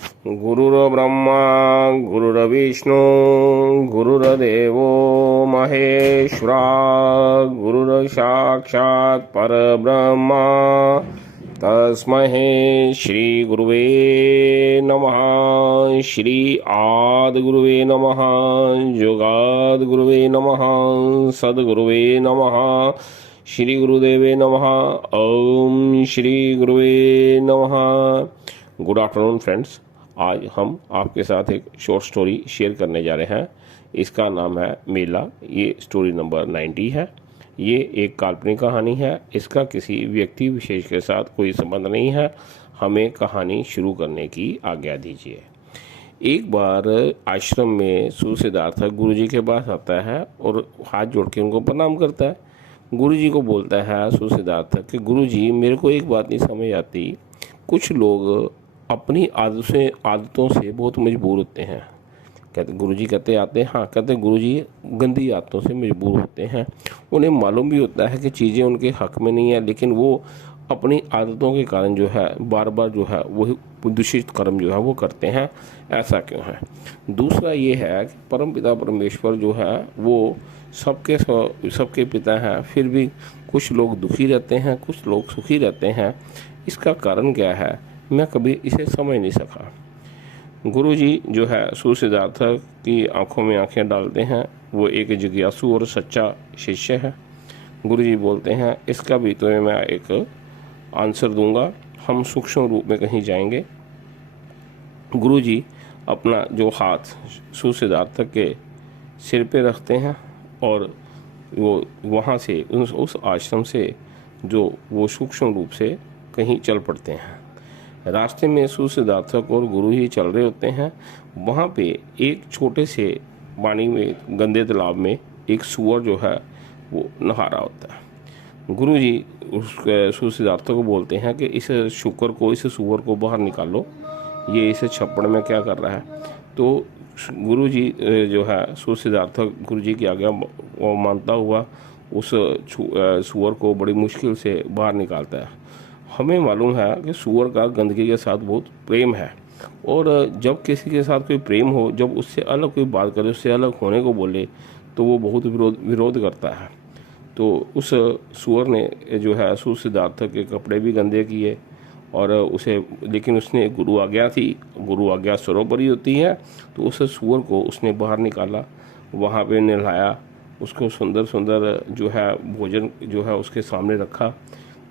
गुरुर्ब्रह्मा गुरुर्विष्णु गुरुर्देवो महेश्वरा गुरुर्साक्षात् परब्रह्मा तस्मै श्री गुरुवे नमः। श्री आदिगुरुवे नमः, योगादिगुरुवे नमः, सद्गुरुवे नमः, श्री गुरुदेवे नमः। ओम श्री गुरुवे नमः। Good afternoon friends. आज हम आपके साथ एक शॉर्ट स्टोरी शेयर करने जा रहे हैं। इसका नाम है मेला। ये स्टोरी नंबर 90 है। ये एक काल्पनिक कहानी है। इसका किसी व्यक्ति विशेष के साथ कोई संबंध नहीं है। हमें कहानी शुरू करने की आज्ञा दीजिए। एक बार आश्रम में सुसिद्धार्थ गुरुजी के पास आता है और हाथ जोड़ के उनको प्रणाम करता है। गुरुजी को बोलता है सुसिद्धार्थ कि गुरुजी, मेरे को एक बात नहीं समझ आती। कुछ लोग अपनी आदतों से बहुत मजबूर होते हैं। कहते गुरुजी कहते आते हैं, हाँ कहते गुरुजी गंदी आदतों से मजबूर होते हैं। उन्हें मालूम भी होता है कि चीज़ें उनके हक में नहीं है, लेकिन वो अपनी आदतों के कारण जो है बार बार जो है वही दूषित कर्म जो है वो करते हैं। ऐसा क्यों है? दूसरा ये है कि परमपिता परमेश्वर जो है वो सबके पिता हैं, फिर भी कुछ लोग दुखी रहते हैं, कुछ लोग सुखी रहते हैं। इसका कारण क्या है? मैं कभी इसे समझ नहीं सका। गुरुजी जो है सुसिद्धार्थ की आंखों में आंखें डालते हैं। वो एक जिज्ञासु और सच्चा शिष्य है। गुरुजी बोलते हैं, इसका भी तो मैं एक आंसर दूंगा। हम सूक्ष्म रूप में कहीं जाएंगे। गुरुजी अपना जो हाथ सुसिद्धार्थ के सिर पे रखते हैं और वो वहाँ से उस आश्रम से जो वो सूक्ष्म रूप से कहीं चल पड़ते हैं। रास्ते में सुसिद्धार्थ और गुरु ही चल रहे होते हैं। वहाँ पे एक छोटे से पानी में, गंदे तालाब में एक सूअर जो है वो नहा रहा होता है। गुरुजी उस सुसिद्धार्थ को बोलते हैं कि इस सूअर को बाहर निकालो, ये इस छप्पड़ में क्या कर रहा है। तो गुरुजी जो है सुसिद्धार्थ गुरुजी की आज्ञा वो मानता हुआ उस सूअर को बड़ी मुश्किल से बाहर निकालता है। हमें मालूम है कि सूअर का गंदगी के साथ बहुत प्रेम है, और जब किसी के साथ कोई प्रेम हो, जब उससे अलग कोई बात करे, उससे अलग होने को बोले, तो वो बहुत विरोध करता है। तो उस सूअर ने जो है सुसिद्धार्थ के कपड़े भी गंदे किए और उसे, लेकिन उसने गुरु आज्ञा सर्वोपरि होती है। तो उस सूअर को उसने बाहर निकाला, वहाँ पे नहलाया, उसको सुंदर जो है भोजन जो है उसके सामने रखा।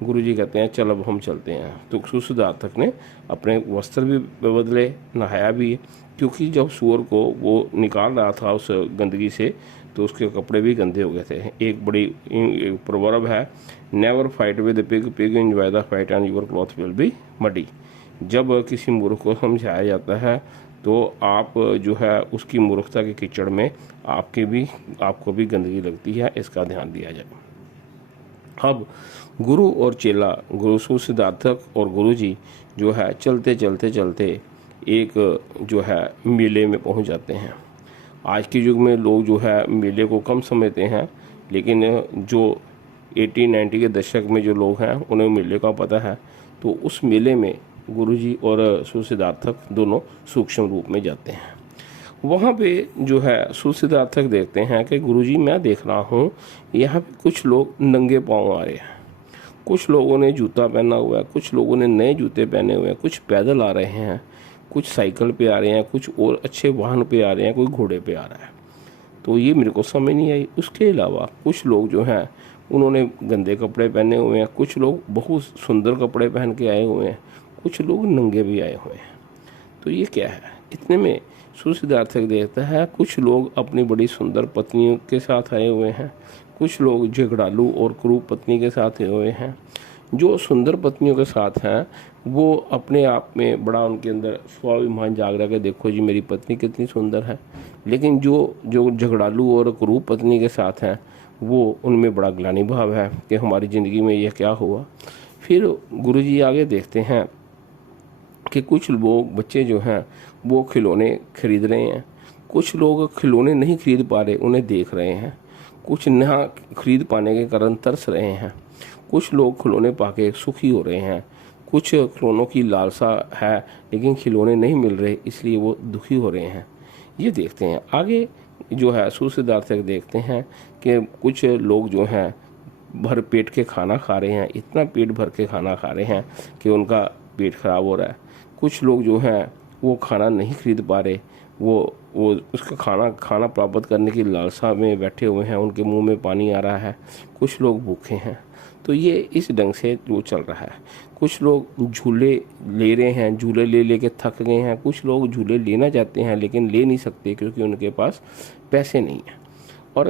गुरुजी कहते हैं चल अब हम चलते हैं। तो सुसिद्धार्थ ने अपने वस्त्र भी बदले, नहाया भी, क्योंकि जब सूअर को वो निकाल रहा था उस गंदगी से तो उसके कपड़े भी गंदे हो गए थे। एक बड़ी प्रोवर्ब है, never fight with pig, pig enjoy the fight and your cloth will be muddy. जब किसी मूर्ख को समझाया जाता है तो आप जो है उसकी मूर्खता के कीचड़ में आपको भी गंदगी लगती है। इसका ध्यान दिया जाए। अब गुरु और चेला, गुरु सुसिद्धार्थ और गुरुजी जो है चलते चलते एक जो है मेले में पहुंच जाते हैं। आज के युग में लोग जो है मेले को कम समझते हैं, लेकिन जो 80-90 के दशक में जो लोग हैं उन्हें मेले का पता है। तो उस मेले में गुरुजी और सुसिद्धार्थ दोनों सूक्ष्म रूप में जाते हैं। वहाँ पे जो है सुसिद्धार्थ देखते हैं कि गुरुजी, मैं देख रहा हूँ यहाँ पे कुछ लोग नंगे पाँव आ रहे हैं। कुछ लोगों ने जूता पहना हुआ है, कुछ लोगों ने नए जूते पहने हुए हैं, कुछ पैदल आ रहे हैं, कुछ साइकिल पे आ रहे हैं, कुछ और अच्छे वाहन पे आ रहे हैं, कोई घोड़े पे आ रहा है। तो ये मेरे को समझ नहीं आई। उसके अलावा कुछ लोग जो हैं उन्होंने गंदे कपड़े पहने हुए हैं, कुछ लोग बहुत सुंदर कपड़े पहन के आए हुए हैं, कुछ लोग नंगे भी आए हुए हैं। तो ये क्या है? इतने में सुसिद्धार्थ देखता है कुछ लोग अपनी बड़ी सुंदर पत्नियों के साथ आए हुए हैं, कुछ लोग झगड़ालू और क्रूर पत्नी के साथ आए हुए हैं। जो सुंदर पत्नियों के साथ हैं वो अपने आप में बड़ा उनके अंदर स्वाभिमान जाग रहा है कि देखो जी मेरी पत्नी कितनी सुंदर है। लेकिन जो झगड़ालू और क्रूर पत्नी के साथ हैं वो उनमें बड़ा ग्लानि भाव है कि हमारी ज़िंदगी में यह क्या हुआ। फिर गुरुजी आगे देखते हैं कि कुछ लोग, बच्चे जो हैं वो खिलौने खरीद रहे हैं, कुछ लोग खिलौने नहीं खरीद पा रहे, उन्हें देख रहे हैं, कुछ ना खरीद पाने के कारण तरस रहे हैं, कुछ लोग खिलौने पाके सुखी हो रहे हैं, कुछ खिलौनों की लालसा है लेकिन खिलौने नहीं मिल रहे, इसलिए वो दुखी हो रहे हैं। ये देखते हैं आगे जो है सुसिद्धार्थक देखते हैं कि कुछ लोग जो हैं भर पेट के खाना खा रहे हैं, इतना पेट भर के खाना खा रहे हैं कि उनका पेट खराब हो रहा है। कुछ लोग जो हैं वो खाना नहीं खरीद पा रहे, वो उसका खाना प्राप्त करने की लालसा में बैठे हुए हैं, उनके मुंह में पानी आ रहा है। कुछ लोग भूखे हैं। तो ये इस ढंग से वो चल रहा है। कुछ लोग झूले ले रहे हैं, झूले ले लेके थक गए हैं। कुछ लोग झूले लेना चाहते हैं लेकिन ले नहीं सकते क्योंकि उनके पास पैसे नहीं हैं। और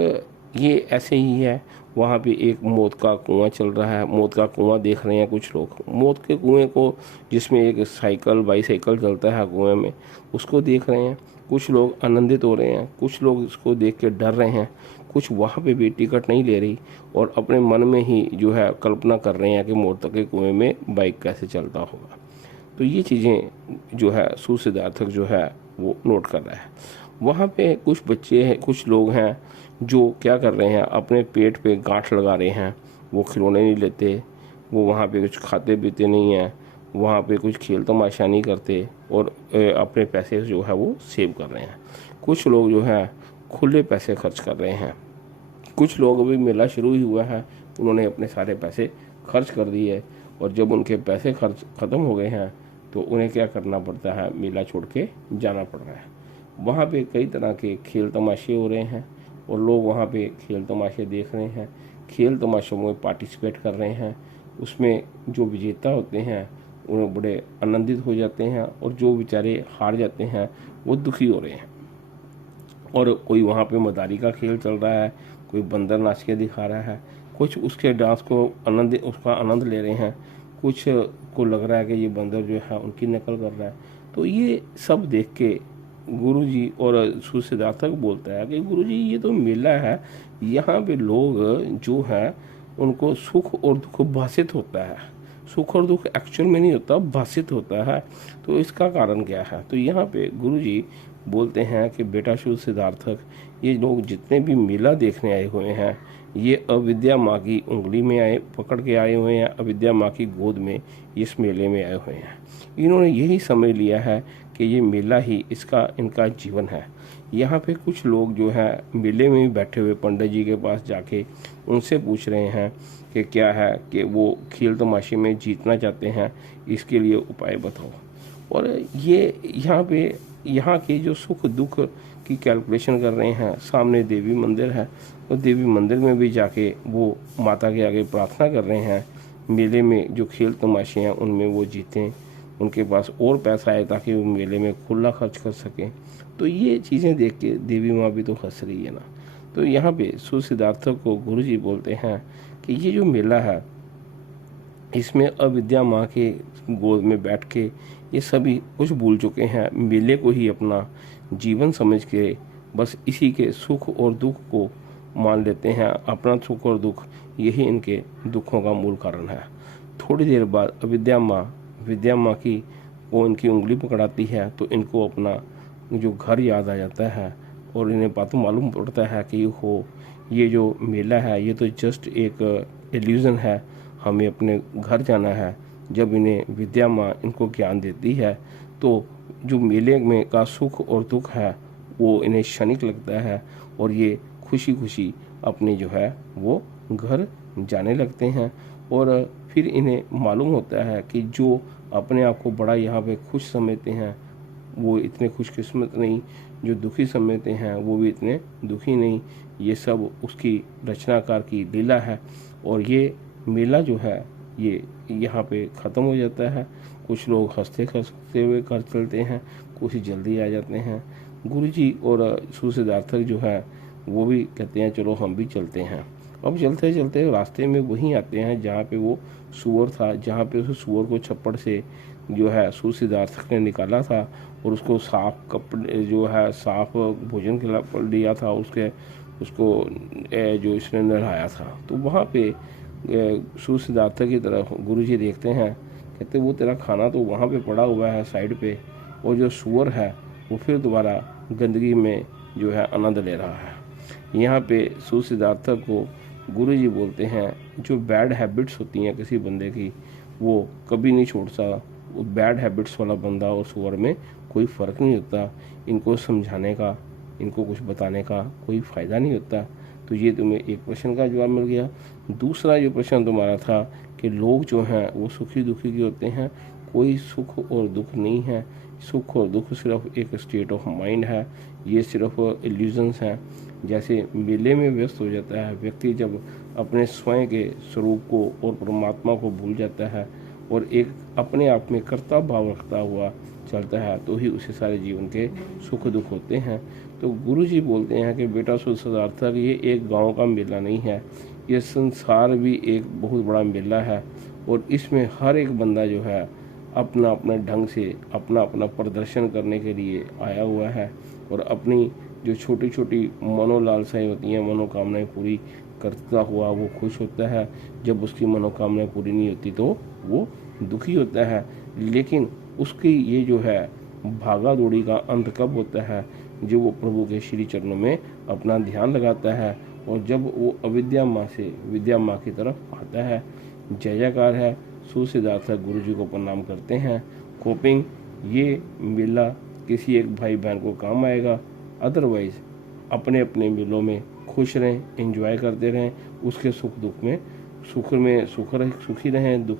ये ऐसे ही है। वहाँ पे एक मौत का कुआं चल रहा है, मौत का कुआं देख रहे हैं कुछ लोग। मौत के कुएं को, जिसमें एक साइकिल बाईसाइकिल चलता है कुएं में, उसको देख रहे हैं। कुछ लोग आनंदित हो रहे हैं, कुछ लोग इसको देख के डर रहे हैं। कुछ वहाँ पे भी टिकट नहीं ले रही और अपने मन में ही जो है कल्पना कर रहे हैं कि मौत के कुएं में बाइक कैसे चलता होगा। तो ये चीज़ें जो है सुसिद्धार्थक जो है वो नोट कर रहा है। वहाँ पे कुछ बच्चे हैं, कुछ लोग हैं जो क्या कर रहे हैं, अपने पेट पे गांठ लगा रहे हैं। वो खिलौने नहीं लेते, वो वहाँ पे कुछ खाते पीते नहीं हैं, वहाँ पे कुछ खेल तमाशा नहीं करते और अपने पैसे जो है वो सेव कर रहे हैं। कुछ लोग जो है खुले पैसे खर्च कर रहे हैं। कुछ लोग, अभी मेला शुरू ही हुआ है, उन्होंने अपने सारे पैसे खर्च कर दिए और जब उनके पैसे खर्च ख़त्म हो गए हैं तो उन्हें क्या करना पड़ता है, मेला छोड़ के जाना पड़ रहा है। वहाँ पे कई तरह के खेल तमाशे हो रहे हैं और लोग वहाँ पे खेल तमाशे देख रहे हैं, खेल तमाशों में पार्टिसिपेट कर रहे हैं। उसमें जो विजेता होते हैं उन्हें बड़े आनंदित हो जाते हैं और जो बेचारे हार जाते हैं वो दुखी हो रहे हैं। और कोई वहाँ पे मदारी का खेल चल रहा है, कोई बंदर नाच के दिखा रहा है, कुछ उसके डांस को उसका आनंद ले रहे हैं, कुछ को लग रहा है कि ये बंदर जो है उनकी नकल कर रहा है। तो ये सब देख के गुरुजी और सुसिद्धार्थक बोलता है कि गुरुजी ये तो मेला है, यहाँ पे लोग जो है उनको सुख और दुख भाषित होता है। सुख और दुख एक्चुअल में नहीं होता, भाषित होता है। तो इसका कारण क्या है? तो यहाँ पे गुरुजी बोलते हैं कि बेटा सुसिद्धार्थक, ये लोग जितने भी मेला देखने आए हुए हैं ये अविद्या माँ की उंगली में पकड़ के आए हुए हैं, अविद्या माँ की गोद में इस मेले में आए हुए हैं। इन्होंने यही समझ लिया है कि ये मेला ही इनका जीवन है। यहाँ पे कुछ लोग जो है मेले में बैठे हुए पंडित जी के पास जाके उनसे पूछ रहे हैं कि क्या है कि वो खेल तमाशे में जीतना चाहते हैं, इसके लिए उपाय बताओ। और ये यहाँ के जो सुख दुख की कैलकुलेशन कर रहे हैं। सामने देवी मंदिर है, तो देवी मंदिर में भी जाके वो माता के आगे प्रार्थना कर रहे हैं, मेले में जो खेल तमाशे हैं उनमें वो जीतें, उनके पास और पैसा आए ताकि वो मेले में खुला खर्च कर सकें। तो ये चीज़ें देख के देवी माँ भी तो हंस रही है ना। तो यहाँ पे सुसिद्धार्थक को गुरुजी बोलते हैं कि ये जो मेला है इसमें अविद्या माँ के गोद में बैठ के ये सभी कुछ भूल चुके हैं, मेले को ही अपना जीवन समझ के बस इसी के सुख और दुख को मान लेते हैं। अपना सुख और दुख यही इनके दुखों का मूल कारण है। थोड़ी देर बाद विद्या माँ की वो इनकी उंगली पकड़ाती है तो इनको अपना जो घर याद आ जाता है और इन्हें बात मालूम पड़ता है कि ये जो मेला है ये तो जस्ट एक इल्यूज़न है, हमें अपने घर जाना है। जब इन्हें विद्या माँ इनको ज्ञान देती है तो जो मेले में का सुख और दुख है वो इन्हें क्षणिक लगता है और ये खुशी खुशी अपने जो है वो घर जाने लगते हैं। और फिर इन्हें मालूम होता है कि जो अपने आप को बड़ा यहाँ पे खुश समझते हैं वो इतने खुशकिस्मत नहीं, जो दुखी समझते हैं वो भी इतने दुखी नहीं। ये सब उसकी रचनाकार की लीला है और ये मेला जो है ये यहाँ पे ख़त्म हो जाता है। कुछ लोग हंसते खसते हुए घर चलते हैं, कुछ जल्दी आ जाते हैं। गुरुजी और सुसिद्धार्थक जो है वो भी कहते हैं चलो हम भी चलते हैं। अब चलते चलते रास्ते में वहीं आते हैं जहाँ पे वो सूअर था, जहाँ पे उस सूअर को छप्पड़ से जो है सुसिद्धार्थक ने निकाला था और उसको साफ कपड़े जो है साफ भोजन खिला दिया था, उसको जो इसने नहलाया था। तो वहाँ पे सुसिद्धार्थक की तरफ गुरुजी देखते हैं, कहते वो तेरा खाना तो वहाँ पे पड़ा हुआ है साइड पे और जो सूअर है वो फिर दोबारा गंदगी में जो है आनंद ले रहा है। यहाँ पे सुसिद्धार्थक को गुरुजी बोलते हैं जो बैड हैबिट्स होती हैं किसी बंदे की वो कभी नहीं छोड़ता। वो बैड हैबिट्स वाला बंदा और सुअर में कोई फ़र्क नहीं होता। इनको समझाने का, इनको कुछ बताने का कोई फ़ायदा नहीं होता। तो ये तुम्हें एक प्रश्न का जवाब मिल गया। दूसरा जो प्रश्न तुम्हारा था कि लोग जो हैं वो सुखी दुखी के होते हैं, कोई सुख और दुख नहीं है। सुख और दुख सिर्फ एक स्टेट ऑफ माइंड है, ये सिर्फ इल्यूजन्स हैं। जैसे मेले में व्यस्त हो जाता है व्यक्ति, जब अपने स्वयं के स्वरूप को और परमात्मा को भूल जाता है और एक अपने आप में कर्ता भाव रखता हुआ चलता है, तो ही उसे सारे जीवन के सुख दुख होते हैं। तो गुरु जी बोलते हैं कि बेटा सुध सदार्थक, ये एक गांव का मेला नहीं है, ये संसार भी एक बहुत बड़ा मेला है। और इसमें हर एक बंदा जो है अपना अपना ढंग से अपना अपना प्रदर्शन करने के लिए आया हुआ है और अपनी जो छोटी छोटी मनोलालसाएं होती हैं, मनोकामनाएं पूरी करता हुआ वो खुश होता है। जब उसकी मनोकामनाएं पूरी नहीं होती तो वो दुखी होता है। लेकिन उसकी ये जो है भागा दौड़ी का अंत कब होता है? जो वो प्रभु के श्री चरणों में अपना ध्यान लगाता है और जब वो अविद्या माँ से विद्या माँ की तरफ आता है। जय जयकार है। सुसिद्धार्थक गुरु जी को प्रणाम करते हैं। होपिंग ये मेला किसी एक भाई बहन को काम आएगा। अदरवाइज अपने अपने मेलों में खुश रहें, एंजॉय करते रहें, उसके सुख दुख में सुखी रहें, दुख